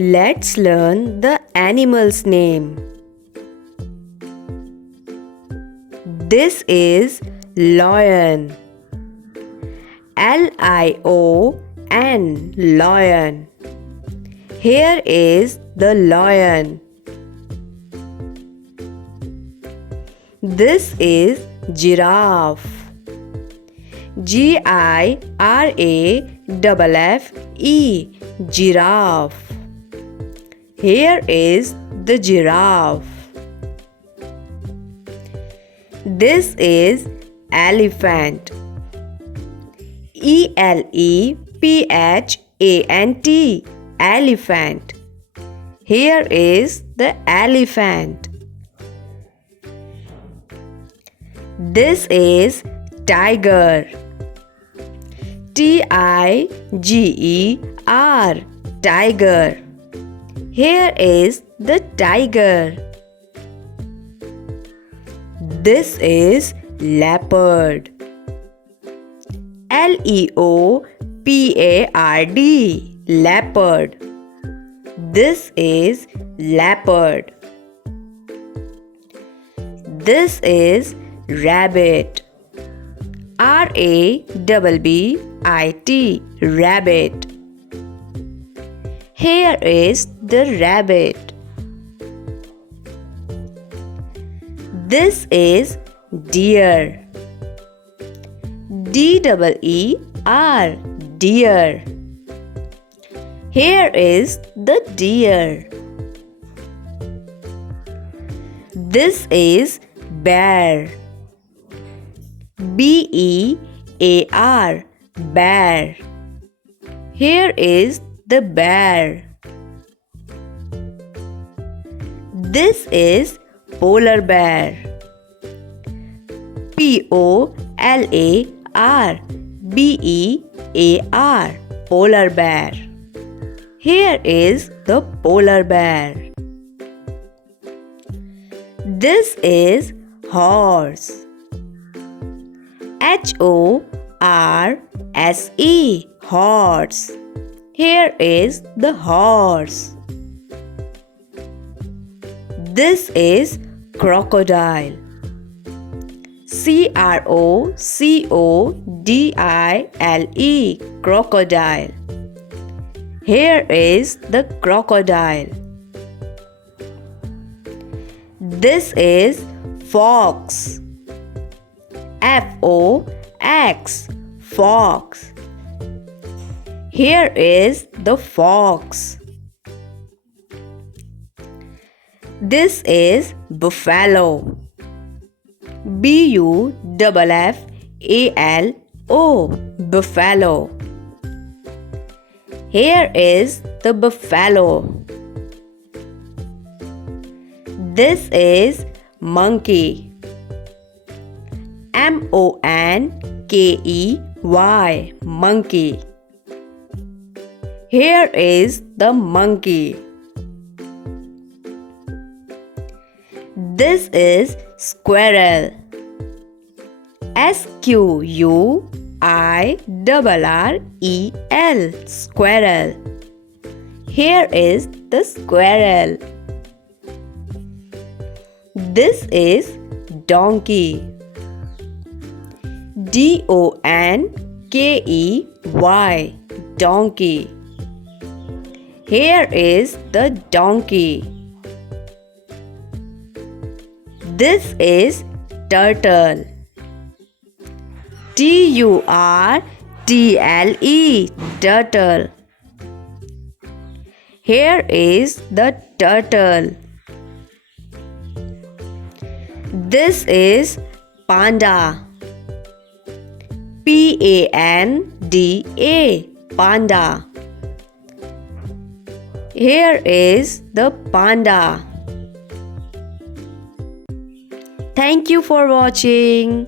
Let's learn the animal's name. This is lion. L-I-O-N, lion. Here is the lion. This is giraffe. G-I-R-A-F-F-E, giraffe. Here is the giraffe. This is elephant. E-L-E-P-H-A-N-T, elephant. Here is the elephant. This is tiger. T-I-G-E-R, tiger. Here is the tiger. This is leopard. L-E-O-P-A-R-D, leopard. This is leopard. This is rabbit. R-A-B-B-I-T, rabbit. Here is the rabbit. This is deer. D-E-E-R, deer. Here is the deer. This is bear. B-E-A-R, bear. Here is the bear. This is polar bear. P-O-L-A-R, B-E-A-R, polar bear. Here is the polar bear. This is horse. H-O-R-S-E, horse. Here is the horse. This is crocodile. C-R-O-C-O-D-I-L-E, crocodile. Here is the crocodile. This is fox. F-O-X, fox. Here is the fox. This is buffalo. B-U-F-F-A-L-O, buffalo. Here is the buffalo. This is monkey. M-O-N-K-E-Y, monkey. Here is the monkey. This is squirrel. S-Q-U-I-R-R-E-L, squirrel. Here is the squirrel. This is donkey. D-O-N-K-E-Y, donkey. Here is the donkey. This is turtle. T-U-R-T-L-E, turtle. Here is the turtle. This is panda. P-A-N-D-A, panda. Here is the panda. Thank you for watching.